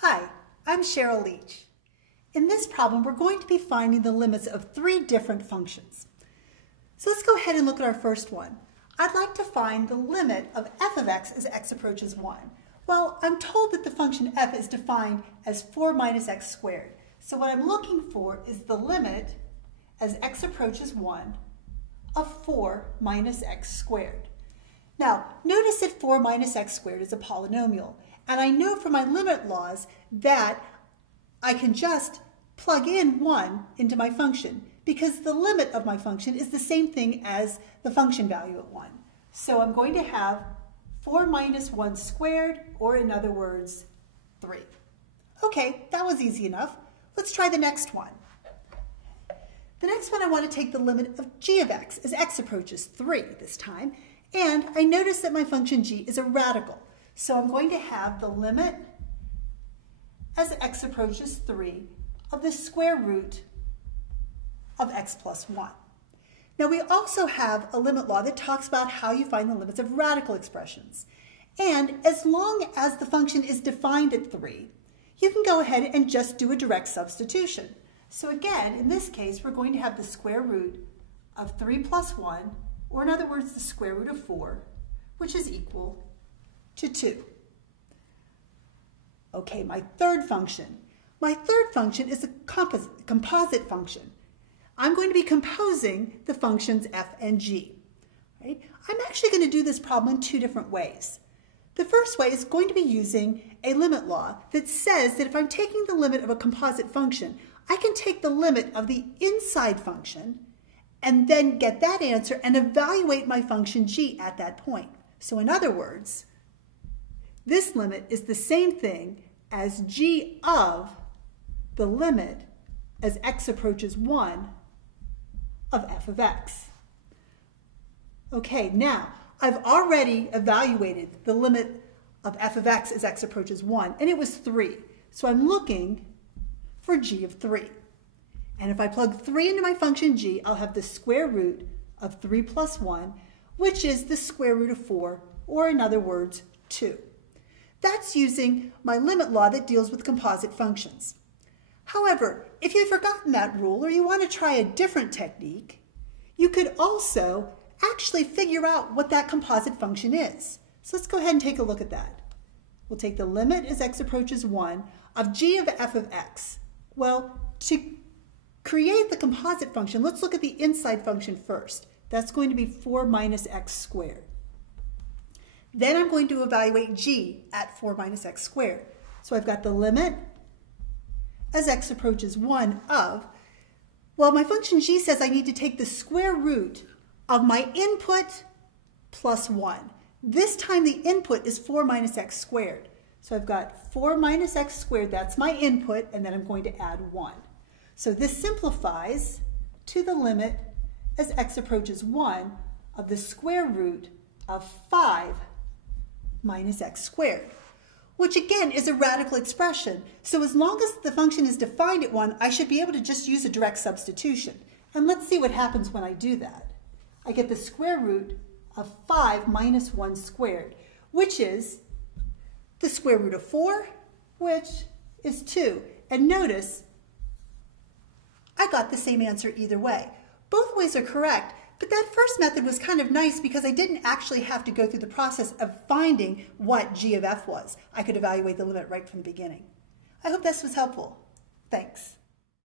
Hi, I'm Cheryl Leach. In this problem, we're going to be finding the limits of three different functions. So let's go ahead and look at our first one. I'd like to find the limit of f of x as x approaches 1. Well, I'm told that the function f is defined as 4 minus x squared. So what I'm looking for is the limit as x approaches 1 of 4 minus x squared. Now, notice that 4 minus x squared is a polynomial. And I know from my limit laws that I can just plug in 1 into my function because the limit of my function is the same thing as the function value at 1. So I'm going to have 4 minus 1 squared, or in other words, 3. Okay, that was easy enough. Let's try the next one. The next one, I want to take the limit of g of x as x approaches 3 this time. And I notice that my function g is a radical. So I'm going to have the limit as x approaches 3 of the square root of x plus 1. Now we also have a limit law that talks about how you find the limits of radical expressions. And as long as the function is defined at 3, you can go ahead and just do a direct substitution. So again, in this case, we're going to have the square root of 3 plus 1, or in other words, the square root of 4, which is equal to 2. Okay, my third function. My third function is a composite function. I'm going to be composing the functions f and g. Right? I'm actually going to do this problem in two different ways. The first way is going to be using a limit law that says that if I'm taking the limit of a composite function, I can take the limit of the inside function and then get that answer and evaluate my function g at that point. So in other words, this limit is the same thing as g of the limit as x approaches 1 of f of x. Okay, now I've already evaluated the limit of f of x as x approaches 1, and it was 3. So I'm looking for g of 3. And if I plug 3 into my function g, I'll have the square root of 3 plus 1, which is the square root of 4, or in other words, 2. That's using my limit law that deals with composite functions. However, if you've forgotten that rule or you want to try a different technique, you could also actually figure out what that composite function is. So let's go ahead and take a look at that. We'll take the limit as x approaches 1 of g of f of x. Well, to create the composite function, let's look at the inside function first. That's going to be 4 minus x squared. Then I'm going to evaluate g at 4 minus x squared. So I've got the limit as x approaches 1 of, well, my function g says I need to take the square root of my input plus 1. This time the input is 4 minus x squared. So I've got 4 minus x squared, that's my input, and then I'm going to add 1. So this simplifies to the limit as x approaches 1 of the square root of 5 minus x squared, which again is a radical expression. So as long as the function is defined at 1, I should be able to just use a direct substitution. And let's see what happens when I do that. I get the square root of 5 minus 1 squared, which is the square root of 4, which is 2. And notice, I got the same answer either way. Both ways are correct, but that first method was kind of nice because I didn't actually have to go through the process of finding what g of f was. I could evaluate the limit right from the beginning. I hope this was helpful. Thanks.